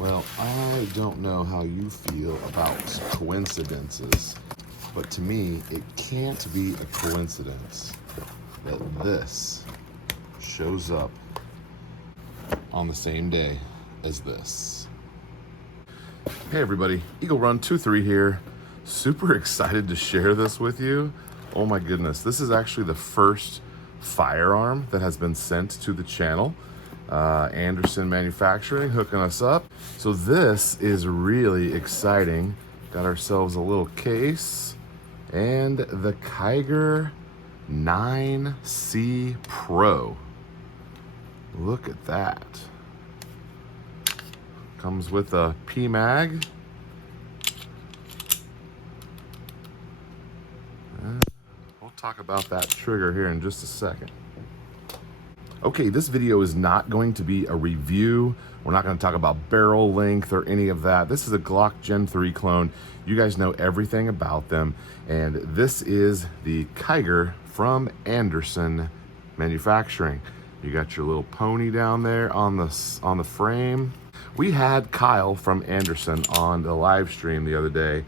Well, I don't know how you feel about coincidences, but to me, it can't be a coincidence that this shows up on the same day as this. Hey everybody, Eagle Run 23 here. Super excited to share this with you. Oh my goodness, this is actually the first firearm that has been sent to the channel. Anderson Manufacturing hooking us up. So this is really exciting. Got ourselves a little case and the Kiger 9C Pro. Look at that. Comes with a P-Mag. We'll talk about that trigger here in just a second. Okay, this video is not going to be a review. We're not going to talk about barrel length or any of that. This is a Glock Gen 3 clone. You guys know everything about them. And this is the Kiger from Anderson Manufacturing. You got your little pony down there on the frame. We had Kyle from Anderson on the live stream the other day.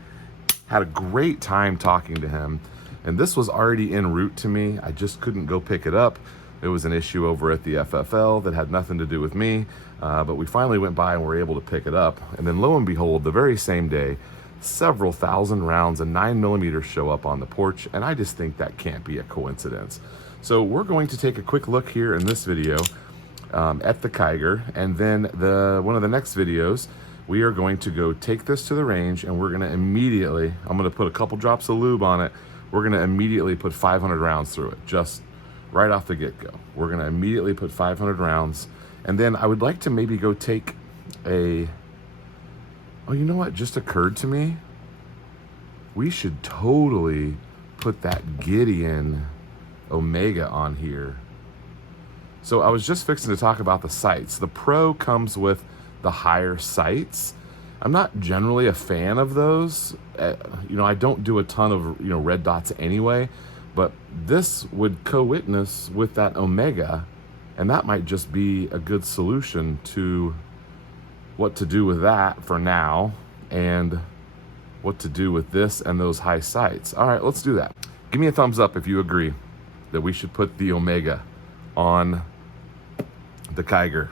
Had a great time talking to him. And this was already en route to me. I just couldn't go pick it up. It was an issue over at the FFL that had nothing to do with me, but we finally went by and were able to pick it up. And then lo and behold, the very same day, several thousand rounds of 9mm show up on the porch, and I just think that can't be a coincidence. So we're going to take a quick look here in this video at the Kiger, and then one of the next videos, we are going to go take this to the range, and we're going to immediately, I'm going to put a couple drops of lube on it, we're going to immediately put 500 rounds through it, just right off the get-go. We're gonna immediately put 500 rounds, and then I would like to maybe go take oh, you know what just occurred to me? We should totally put that Gideon Omega on here. So I was just fixing to talk about the sights. The Pro comes with the higher sights. I'm not generally a fan of those. I don't do a ton of, red dots anyway, but this would co-witness with that Omega, and that might just be a good solution to what to do with that for now and what to do with this and those high sights. All right, let's do that. Give me a thumbs up if you agree that we should put the Omega on the Kiger.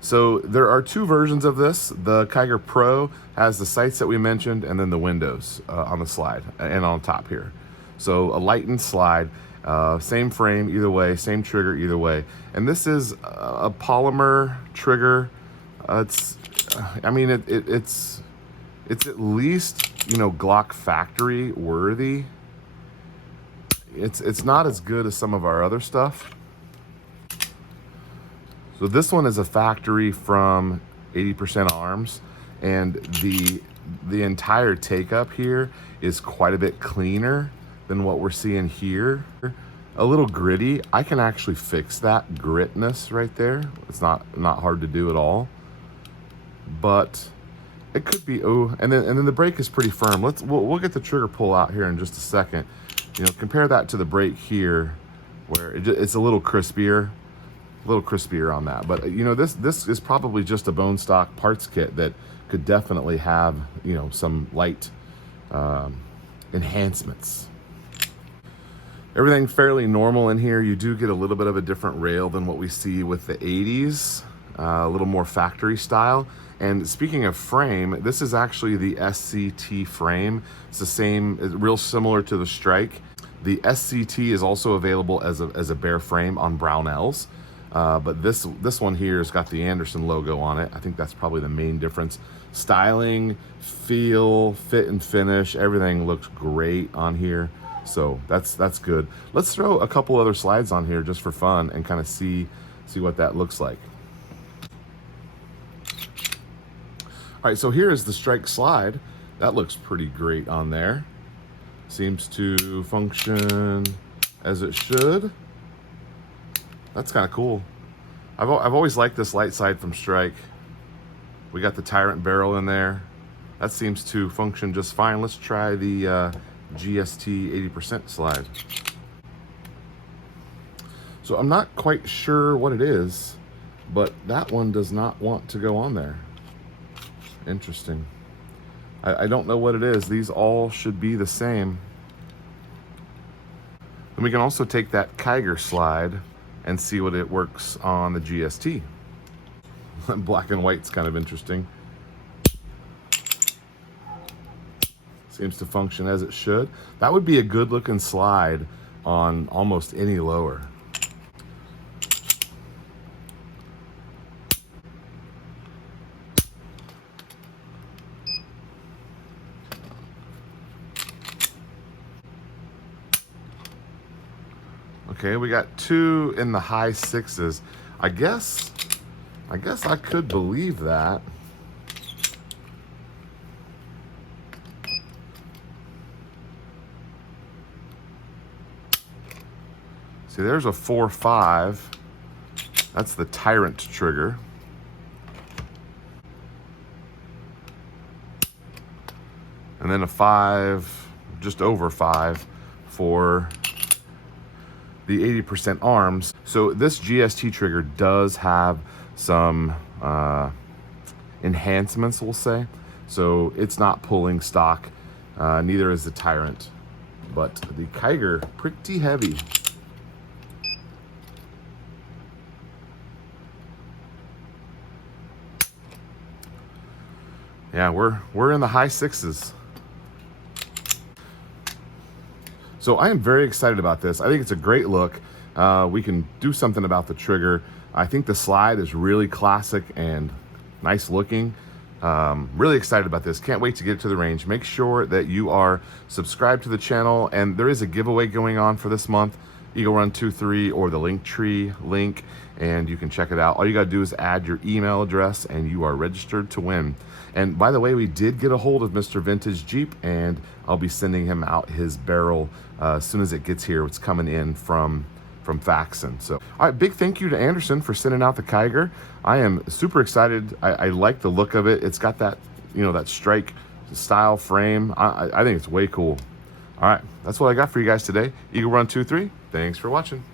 So there are two versions of this. The Kiger Pro has the sights that we mentioned and then the windows on the slide and on top here. So a lightened slide, same frame either way, same trigger either way. And this is a polymer trigger. It's at least, Glock factory worthy. It's not as good as some of our other stuff. So this one is a factory from 80% Arms, and the entire take up here is quite a bit cleaner than what we're seeing here. A little gritty. I can actually fix that gritness right there. It's not hard to do at all. But it could be, and then the brake is pretty firm. We'll get the trigger pull out here in just a second. Compare that to the brake here, where it's a little crispier on that. But this is probably just a bone stock parts kit that could definitely have some light enhancements. Everything fairly normal in here. You do get a little bit of a different rail than what we see with the 80s, a little more factory style. And speaking of frame, this is actually the SCT frame. It's the same, real similar to the Strike. The SCT is also available as a bare frame on Brownells. But this one here has got the Anderson logo on it. I think that's probably the main difference. Styling, feel, fit and finish, everything looks great on here. So that's good. Let's throw a couple other slides on here just for fun and kind of see what that looks like. All right, so here is the Strike slide. That looks pretty great on there. Seems to function as it should. That's kind of cool. I've always liked this light side from Strike. We got the Tyrant barrel in there. That seems to function just fine. Let's try the GST 80% slide. So I'm not quite sure what it is, but that one does not want to go on there. Interesting. I don't know what it is. These all should be the same. And we can also take that Kiger slide and see what it works on the GST. Black and white's kind of interesting. Seems to function as it should. That would be a good looking slide on almost any lower. Okay, we got 2 in the high 6s. I guess I could believe that. See, there's a 4-5. That's the Tyrant trigger. And then a 5, just over 5 for the 80% arms. So this GST trigger does have some enhancements, we'll say. So it's not pulling stock, neither is the Tyrant. But the Kiger, pretty heavy. Yeah, we're in the high 6s. So I am very excited about this. I think it's a great look. We can do something about the trigger. I think the slide is really classic and nice looking. Really excited about this. Can't wait to get it to the range. Make sure that you are subscribed to the channel, and there is a giveaway going on for this month. Eagle Run 23 or the Linktree link, and you can check it out. All you gotta do is add your email address and you are registered to win. And by the way, we did get a hold of Mr. Vintage Jeep, and I'll be sending him out his barrel as soon as it gets here. It's coming in from Faxon. So, all right, big thank you to Anderson for sending out the Kiger. I am super excited. I like the look of it. It's got that, you know, that strike style frame. I think it's way cool. All right, that's what I got for you guys today. Eagle Run 23. Thanks for watching.